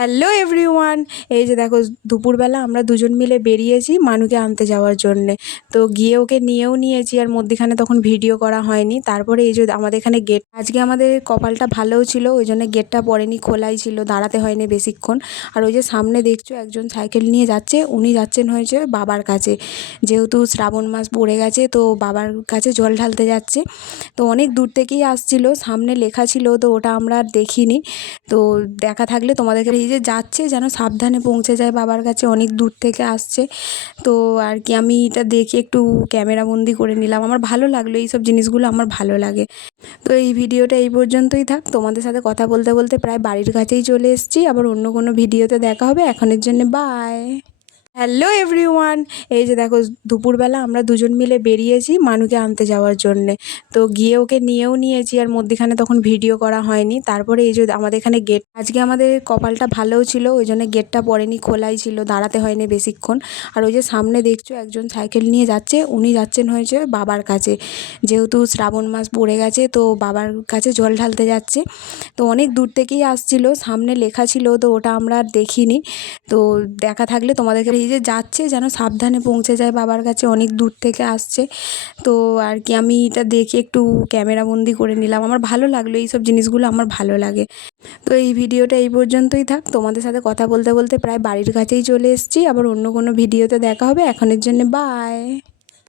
Hello everyone. এই যে দেখো, দুপুরবেলা আমরা দুজন মিলে বেরিয়েছি মানুকে আনতে যাওয়ার জন্যে। তো গিয়ে ওকে নিয়েও নিয়েছি, আর মধ্যিখানে তখন ভিডিও করা হয়নি। তারপরে এই যে আমাদের এখানে গেট, আজকে আমাদের কপালটা ভালোও ছিল, ওই জন্য গেটটা পড়েনি, খোলাই ছিল, দাঁড়াতে হয়নি বেশিক্ষণ। আর ওই যে সামনে দেখছো একজন সাইকেল নিয়ে যাচ্ছে, উনি যাচ্ছেন হয়েছে বাবার কাছে, যেহেতু শ্রাবণ মাস পড়ে গেছে তো বাবার কাছে জল ঢালতে যাচ্ছে। তো অনেক দূর থেকেই আসছিল, সামনে লেখা ছিল তো ওটা আমরা আর দেখিনি। তো দেখা থাকলে তোমাদেরকে, এই যে যাচ্ছে যেন সাবধানে পৌঁছে যায় বাবার কাছে, অনেক দূর থেকে আসছে। তো আর কি আমি এটা দেখে একটু ক্যামেরাবন্দি করে নিলাম, আমার ভালো লাগলো, এইসব জিনিসগুলো আমার ভালো লাগে। তো এই ভিডিওটা এই পর্যন্তই থাক। তোমাদের সাথে কথা বলতে বলতে প্রায় বাড়ির কাছেই চলে এসেছি। আবার অন্য কোনো ভিডিওতে দেখা হবে, এখনের জন্য বাই। Hello everyone. এই যে দেখো, দুপুরবেলা আমরা দুজন মিলে বেরিয়েছি মানুকে আনতে যাওয়ার জন্যে। তো গিয়ে ওকে নিয়েও নিয়েছি, আর মধ্যিখানে তখন ভিডিও করা হয়নি। তারপরে এই যে আমাদের এখানে গেট, আজকে আমাদের কপালটা ভালোও ছিল, ওই জন্য গেটটা পড়েনি, খোলাই ছিল, দাঁড়াতে হয়নি বেশিক্ষণ। আর ওই যে সামনে দেখছো একজন সাইকেল নিয়ে যাচ্ছে, উনি যাচ্ছেন হয়েছে বাবার কাছে, যেহেতু শ্রাবণ মাস পড়ে গেছে তো বাবার কাছে জল ঢালতে যাচ্ছে। তো অনেক দূর থেকেই আসছিল, সামনে লেখা ছিল তো ওটা আমরা আর দেখিনি। তো দেখা থাকলে তোমাদেরকে, এই যে যাচ্ছে যেন সাবধানে পৌঁছে যায় বাবার কাছে, অনেক দূর থেকে আসছে। তো আর কি আমি এটা দেখে একটু ক্যামেরাবন্দি করে নিলাম, আমার ভালো লাগলো, এইসব জিনিসগুলো আমার ভালো লাগে। তো এই ভিডিওটা এই পর্যন্তই থাক। তোমাদের সাথে কথা বলতে বলতে প্রায় বাড়ির কাছেই চলে এসেছি। আবার অন্য কোনো ভিডিওতে দেখা হবে, এখনের জন্য বাই।